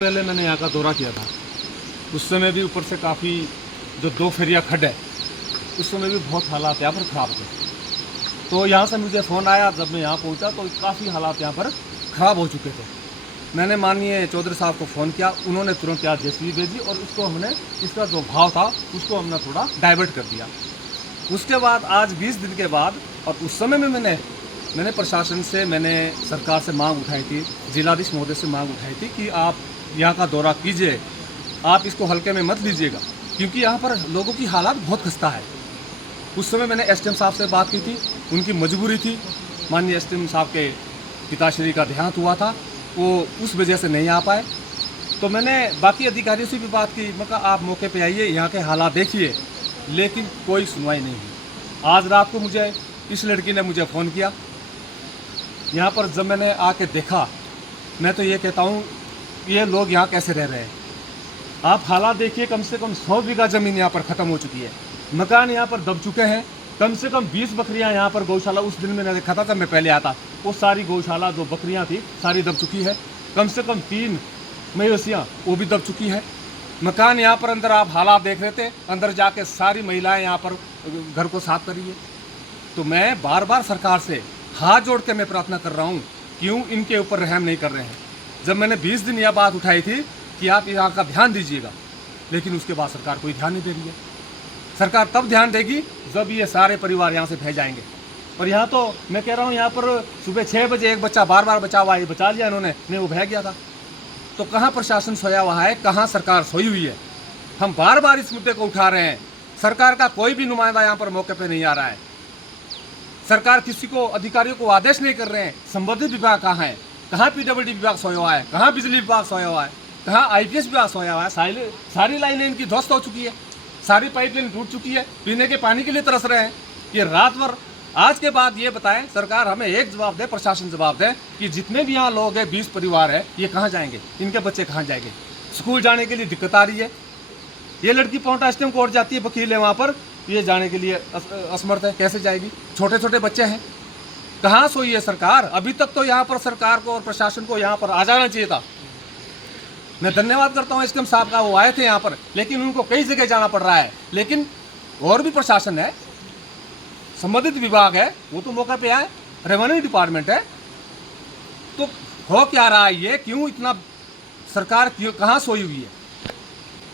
पहले मैंने यहाँ का दौरा किया था, उस समय भी ऊपर से काफ़ी जो 2 फेरिया खड्ड है, उस समय भी बहुत हालात यहाँ पर ख़राब थे। तो यहाँ से मुझे फ़ोन आया, जब मैं यहाँ पहुँचा तो काफ़ी हालात यहाँ पर ख़राब हो चुके थे। मैंने माननीय चौधरी साहब को फ़ोन किया, उन्होंने तुरंत यहाँ जेसीबी भेजी और उसको हमने इसका जो भाव था उसको हमने थोड़ा डाइवर्ट कर दिया। उसके बाद आज 20 दिन के बाद और उस समय में मैंने प्रशासन से, मैंने सरकार से मांग उठाई थी, जिलाधीश महोदय से मांग उठाई थी कि आप यहाँ का दौरा कीजिए, आप इसको हल्के में मत लीजिएगा, क्योंकि यहाँ पर लोगों की हालात बहुत खस्ता है। उस समय मैंने एसडीएम साहब से बात की थी, उनकी मजबूरी थी, माननीय एसडीएम साहब के पिताश्री का देहांत हुआ था, वो उस वजह से नहीं आ पाए। तो मैंने बाकी अधिकारियों से भी बात की, मैं कहा आप मौके पे आइए, यहाँ के हालात देखिए, लेकिन कोई सुनवाई नहीं हुई। आज रात को मुझे इस लड़की ने मुझे फ़ोन किया, यहाँ पर जब मैंने आके देखा, मैं तो ये कहता हूँ ये लोग यहाँ कैसे रह रहे हैं। आप हालात देखिए, कम से कम 100 बीघा ज़मीन यहाँ पर ख़त्म हो चुकी है, मकान यहाँ पर दब चुके हैं, कम से कम 20 बकरियाँ यहाँ पर गौशाला, उस दिन मैंने देखा था जब मैं पहले आता, वो सारी गौशाला जो बकरियाँ थी सारी दब चुकी है। कम से कम 3 मवेशियाँ वो भी दब चुकी है। मकान यहाँ पर अंदर आप हालात देख रहे थे, अंदर जाके सारी महिलाएं यहाँ पर घर को साफ करिए। तो मैं बार बार सरकार से हाथ जोड़ के मैं प्रार्थना कर रहा हूँ, क्यों इनके ऊपर रहम नहीं कर रहे हैं। जब मैंने 20 दिन यह बात उठाई थी कि आप यहाँ का ध्यान दीजिएगा, लेकिन उसके बाद सरकार कोई ध्यान नहीं दे रही है। सरकार तब ध्यान देगी जब ये सारे परिवार यहाँ से भेज जाएंगे। और यहाँ तो मैं कह रहा हूँ, यहाँ पर सुबह 6 बजे एक बच्चा बार बचा हुआ है, बचा लिया इन्होंने, नहीं वो बह गया था। तो कहाँ प्रशासन सोया हुआ है, कहाँ सरकार सोई हुई है। हम बार बार इस मुद्दे को उठा रहे हैं, सरकार का कोई भी नुमाइंदा यहाँ पर मौके पर नहीं आ रहा है। सरकार किसी को, अधिकारियों को आदेश नहीं कर रहे हैं। संबंधित विभाग कहाँ है, कहाँ पीडब्ल्यूडी विभाग सोया हुआ है, कहाँ बिजली विभाग सोया हुआ है, कहाँ आईपीएस विभाग सोया हुआ है। सारी लाइनें इनकी ध्वस्त हो चुकी है, सारी पाइपलाइन टूट चुकी है, पीने के पानी के लिए तरस रहे हैं। ये रात भर, आज के बाद ये बताएं, सरकार हमें एक जवाब दे, प्रशासन जवाब दे कि जितने भी यहाँ लोग हैं, 20 परिवार है, ये कहाँ जाएंगे, इनके बच्चे कहाँ जाएंगे। स्कूल जाने के लिए दिक्कत आ रही है। ये लड़की पांवटा स्टेम कोर्ट जाती है, वकील है वहाँ पर, ये जाने के लिए असमर्थ है, कैसे जाएगी। छोटे छोटे बच्चे हैं, कहाँ सोई है सरकार। अभी तक तो यहाँ पर सरकार को और प्रशासन को यहाँ पर आ जाना चाहिए था। मैं धन्यवाद करता हूँ एसडीएम साहब का, वो आए थे यहाँ पर, लेकिन उनको कई जगह जाना पड़ रहा है। लेकिन और भी प्रशासन है, संबंधित विभाग है, वो तो मौके पे आए, रेवेन्यू डिपार्टमेंट है। तो हो क्या रहा है ये, क्यों इतना सरकार क्यों, कहाँ सोई हुई है।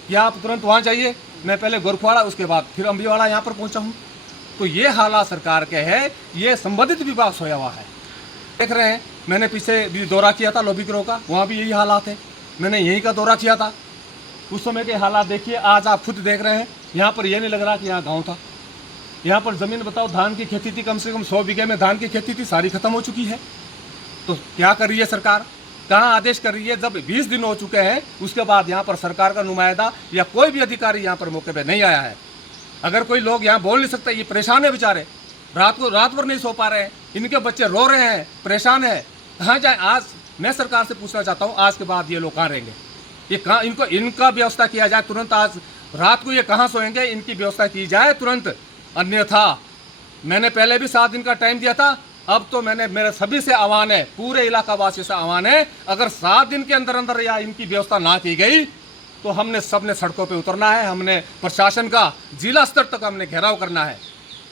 क्या आप तुरंत वहाँ जाइए। मैं पहले गोरखवाड़ा, उसके बाद फिर अम्बीवाड़ा यहाँ पर पहुँचा हूँ। तो ये हालात सरकार के है, ये संबंधित विभाग सोया हुआ है। देख रहे हैं, मैंने पीछे भी दौरा किया था लोबी ग्रोह का, वहाँ भी यही हालात है। मैंने यहीं का दौरा किया था, उस समय के हालात देखिए, आज आप खुद देख रहे हैं। यहाँ पर यह नहीं लग रहा कि यहाँ गाँव था। यहाँ पर ज़मीन बताओ, धान की खेती थी, कम से कम 100 बीघे में धान की खेती थी, सारी खत्म हो चुकी है। तो क्या कर रही है सरकार, कहाँ आदेश कर रही है। जब 20 दिन हो चुके हैं, उसके बाद यहाँ पर सरकार का नुमाइंदा या कोई भी अधिकारी यहाँ पर मौके पे नहीं आया है। अगर कोई लोग यहाँ बोल नहीं सकते, ये परेशान है बेचारे, रात भर नहीं सो पा रहे हैं, इनके बच्चे रो रहे हैं, परेशान है, कहाँ जाए। आज मैं सरकार से पूछना चाहता हूँ, आज के बाद ये लोग कहाँ रहेंगे, ये कहाँ, इनका व्यवस्था किया जाए तुरंत। आज रात को ये कहाँ सोएंगे, इनकी व्यवस्था की जाए तुरंत। अन्यथा मैंने पहले भी 7 दिन का टाइम दिया था, अब तो मेरा सभी से आह्वान है, पूरे इलाका वासियों से आह्वान है, अगर 7 दिन के अंदर अंदर या इनकी व्यवस्था ना की गई तो हमने सबने सड़कों पे उतरना है। हमने प्रशासन का जिला स्तर तक हमने घेराव करना है।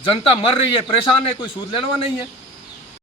जनता मर रही है, परेशान है, कोई सूद लेना नहीं है।